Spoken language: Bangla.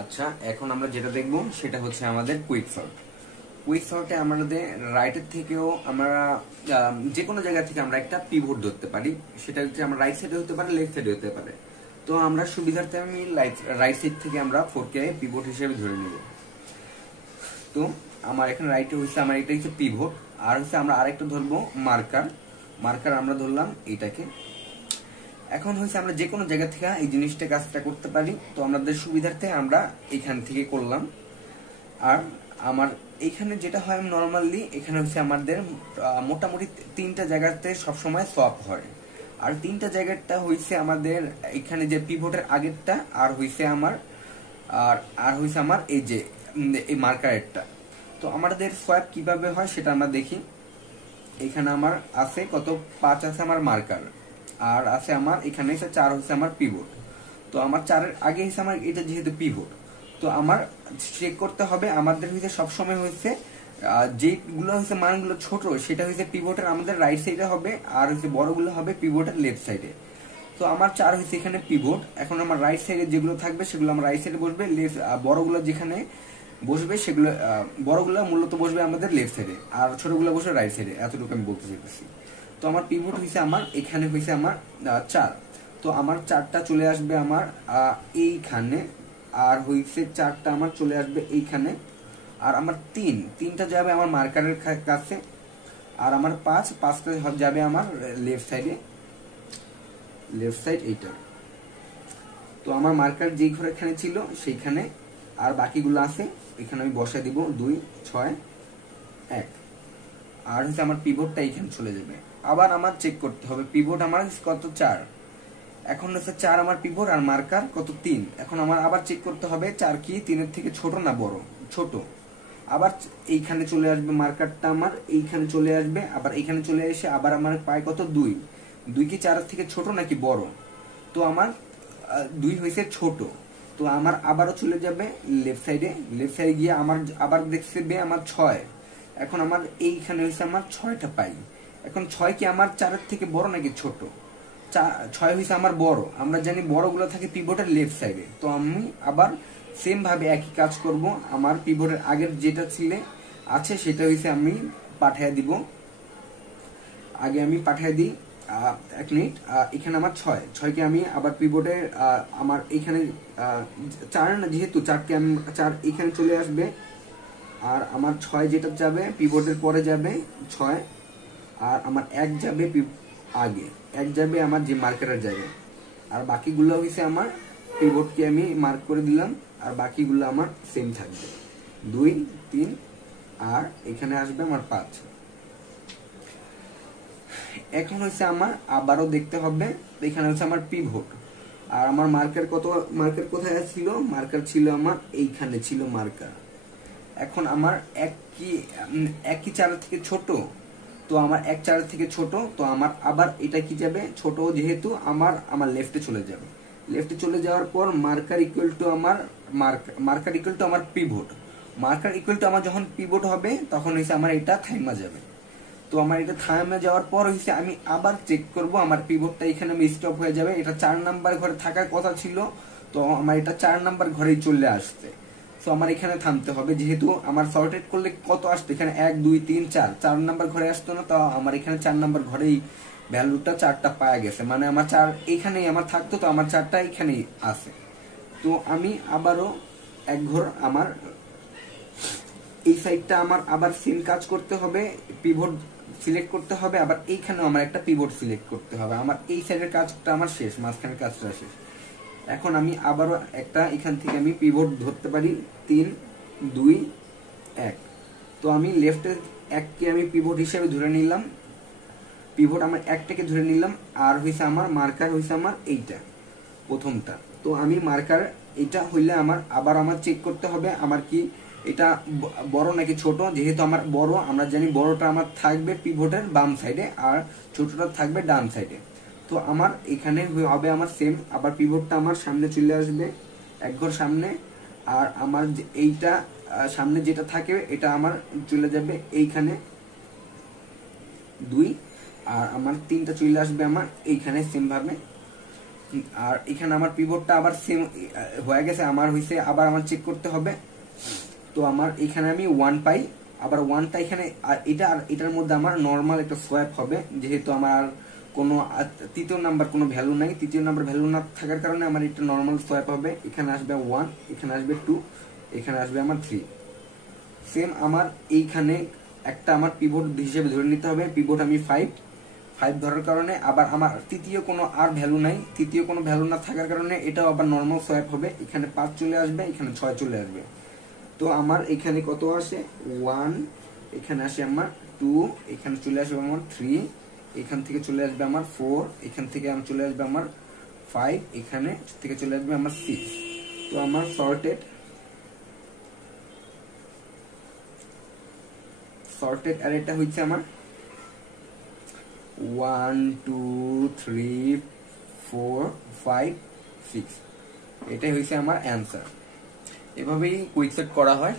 আচ্ছা, এখন আমরা যেটা দেখব সেটা হচ্ছে আমাদের কুইক সর্ট। কুইক সর্টে আমাদের রাইটের থেকেও আমরা যে কোনো জায়গা থেকে আমরা একটা পিভট ধরতে পারি। সেটা হচ্ছে আমরা রাইট সাইডে হতে পারে, লেফট সাইডে হতে পারে। তো আমরা সুবিধার্থে আমি রাইট সাইড থেকে আমরা 4কে পিভট হিসেবে ধরে নিব। তো আমার এখানে রাইটে হচ্ছে আমার এটা হচ্ছে পিভট, আর হচ্ছে আমরা আরেকটা ধরবো মার্কার। মার্কার আমরা ধরলাম এইটাকে। এখন হচ্ছে আমরা যে কোনো জায়গা থেকে এই জিনিসটা কাজটা করতে পারি। তো আমাদের সুবিধার্থে আমরা এখান থেকে করলাম। আর আমার এইখানে যেটা হয় নর্মালি, এখানে হচ্ছে আমাদের মোটামুটি 3টা জায়গাতে সবসময় সোয়াপ হয়। আর 3টা জায়গাটা হইছে আমাদের এখানে যে পিভটের আগেরটা, আর হইছে আমার আর হইছে আমার এই যে এই মার্কারেরটা। তো আমাদের সোয়াপ কিভাবে হয় সেটা আমরা দেখি। এখানে আমার আছে কত 5 আছে আমার মার্কার, আর আছে আমার এখানে 4 হচ্ছে আমার পিভট। তো আমার 4-এর আগে হচ্ছে আমার এটা যেহেতু পিভট, তো আমার চেক করতে হবে আমাদের হচ্ছে সবসময় হচ্ছে যেগুলো হচ্ছে মানগুলো ছোট সেটা হচ্ছে পিভটের আমাদের রাইট সাইডে হবে, আর হচ্ছে বড়গুলো হবে পিভটের লেফট সাইডে। তো আমার 4 হচ্ছে এখানে পিভট। এখন আমার রাইট সাইডে যেগুলো থাকবে সেগুলো আমার রাইট সাইডে বসবে, বড়গুলো যেখানে বসবে সেগুলো বড়গুলো মূলত বসবে আমাদের লেফট সাইডে, আর ছোটগুলো বসবে রাইট সাইডে। এতটুকু আমি বলতে চাইতেছি। তো আমার পিভট হয়েছে আমার এখানে হয়েছে আমার 4। তো আমার 4টা চলে আসবে আমার এইখানে, আর হয়েছে 4টা আমার চলে আসবে এইখানে, আর আমার 3টা যাবে আমার মার্কারের কাছে, আর আমার 5টা যাবে আমার লেফট সাইডে, লেফট সাইড এইটা। তো আমার মার্কার যেই ঘরে এখানে ছিল সেইখানে, আর বাকিগুলো আছে এখানে আমি বসাই দিব 2, 6, 1। আর হচ্ছে আমার পিভটটা এখানে চলে যাবে। আবার আমার চেক করতে হবে পিভট আমার কত 4। এখন হচ্ছে 4 আমার পিভট, আর মার্কার কত 3। এখন আমার আবার চেক করতে হবে 4 কি 3-এর থেকে ছোট না বড়। ছোট। আবার এইখানে চলে আসবে মার্কারটা আমার এইখানে চলে আসবে, আবার এইখানে চলে এসে আবার আমার পায় কত 2। 2 কি 4-এর থেকে ছোট নাকি বড়? তো আমার 2 হয়েছে ছোট। তো আমার আবারও চলে যাবে লেফট সাইডে। লেফট সাইডে গিয়ে আমার আবার দেখবে আমার 6। এখন আমার এইখানে হয়েছে আমার 6টা পাই। এখন 6 কি আমার 4-এর থেকে বড় নাকি ছোট? 6 হয়েছে আমার বড়। আমরা জানি বড়গুলো থাকে পিভটের লেফট সাইডে। তো আমি আবার সেম ভাবে একই কাজ করব। আমার পিভটের আগের যেটা ছিল আছে সেটা হয়েছে আমি পাঠিয়ে দিব। আগে আমি পাঠিয়ে দিই 1 মিনিট। এখানে আমার 6কে আমি আবার পিভটের আমার এখানে 4 না, যেহেতু 4কে আমি 4 এখানে চলে আসবে, আর আমার 6 যেটা যাবে পিভটের পরে যাবে 6, আর আমার 1 যাবে আগে, 1 যাবে আমার যে মার্কারের জায়গায়। আর বাকিগুলো হইছে আমার পিভটকে আমি মার্ক করে দিলাম, আর বাকিগুলো আমার সেম থাকবে 2, 3, আর এখানে আসবে আমার 5। এখন হচ্ছে আমার আবারও দেখতে হবে এখানে হচ্ছে আমার পিভট, আর আমার মার্কার মার্কার কোথায় ছিল? মার্কার ছিল আমার এইখানে ছিল মার্কার। এখন আমার 1 কি 4-এর থেকে ছোট? তো আমার 1 4-এর থেকে ছোট। তো আমার আবার এটা কি যাবে ছোট, যেহেতু আমার লেফটে চলে যাবে। লেফটে চলে যাওয়ার পর মার্কার ইকুয়াল টু আমার মার্কার ইকুয়াল টু আমার পিভট। মার্কার ইকুয়াল টু আমার যখন পিভট হবে তখন হচ্ছে আমার এটা থাইমা যাবে। তো আমার এটা থাইমা যাওয়ার পর হচ্ছে আমি আবার চেক করব আমার পিভটটা এখানে আমি স্টপ হয়ে যাবে। এটা 4 নাম্বার ঘরে থাকার কথা ছিল, তো আমার এটা 4 নাম্বার ঘরেই চলে আসছে। তো আমার এখানে থামতে হবে, যেহেতু আমার সর্টেড করলে কত আসতো এখানে 1, 2, 3, 4 নাম্বার ঘরে আসতো না। তো আমার এখানে 4 নাম্বার ঘরেই ভ্যালুটা 4টা পাওয়া গেছে, মানে আমার 4 এইখানেই আমার থাকতো। তো আমার 4টা এখানেই আছে। তো আমি আবারও এক ঘর আমার এই সাইডটা আমার আবার সেম কাজ করতে হবে, পিভট সিলেক্ট করতে হবে। আবার এইখানেও আমার একটা পিভট সিলেক্ট করতে হবে। আমার এই সাইডের কাজটা আমার শেষ, মাঝখানের কাজটা শেষ। এখন আমি আবারও একটা এখান থেকে আমি পিভট ধরতে পারি 3, 2, 1। তো আমি লেফটের 1কে আমি পিভট হিসেবে ধরে নিলাম। পিভট আমার 1টাকে ধরে নিলাম, আর হইছে আমার মার্কার হইছে আমার এইটা প্রথমটা। তো আমি মার্কার এটা হইলে আমার আবার আমার চেক করতে হবে আমার কি এটা বড় নাকি ছোট। যেহেতু আমার বড়, আমরা জানি বড়টা আমার থাকবে পিভটের বাম সাইডে, আর ছোটটা থাকবে ডান সাইডে। তো আমার এখানে হবে আমার সেম। আবার পিভটটা আমার সামনে চলে আসবে 1 ঘর সামনে, আর আমার এইটা সামনে যেটা থাকে এটা আমার চলে যাবে এইখানে 2, আর আমার 3টা চলে আসবে আমার এইখানে সেম ভাবে। আর এখানে আমার পিভটটা আবার সেম হয়ে গেছে, আমার হয়েছে আবার আমার চেক করতে হবে। তো আমার এখানে আমি 1 পাই, আবার 1টা এখানে, আর এটা আর এটার মধ্যে আমার নর্মাল একটা সোয়াপ হবে, যেহেতু আমার কোনো তৃতীয় নাম্বার কোনো ভ্যালু নাই, তৃতীয় নাম্বার ভ্যালু না থাকার কারণে আমার এটা নর্মাল সোয়াপ হবে। এখানে আসবে 1, এখানে আসবে 2, এখানে আসবে আমার 3। সেম আমার এইখানে একটা আমার পিভট হিসেবে ধরে নিতে হবে, পিভট আমি 5 ধরার কারণে আবার আমার তৃতীয় কোনো আর ভ্যালু নাই, তৃতীয় কোনো ভ্যালু না থাকার কারণে এটাও আবার নর্মাল সোয়াপ হবে। এখানে 5 চলে আসবে, এখানে 6 চলে আসবে। তো আমার এখানে কত আসে 1, এখানে আসে আমার 2, এখানে চলে আসবে আমার 3, এখান থেকে চলে আসবে আমার 4, এখান থেকে চলে আসবে আমার 5, এখানে থেকে চলে আসবে আমার 6। তো আমার সর্টেড অ্যারেটা হচ্ছে আমার 1 2 3 4 5 6, এটাই হচ্ছে আমার অ্যান্সার। এভাবেই কুইক সেট করা হয়।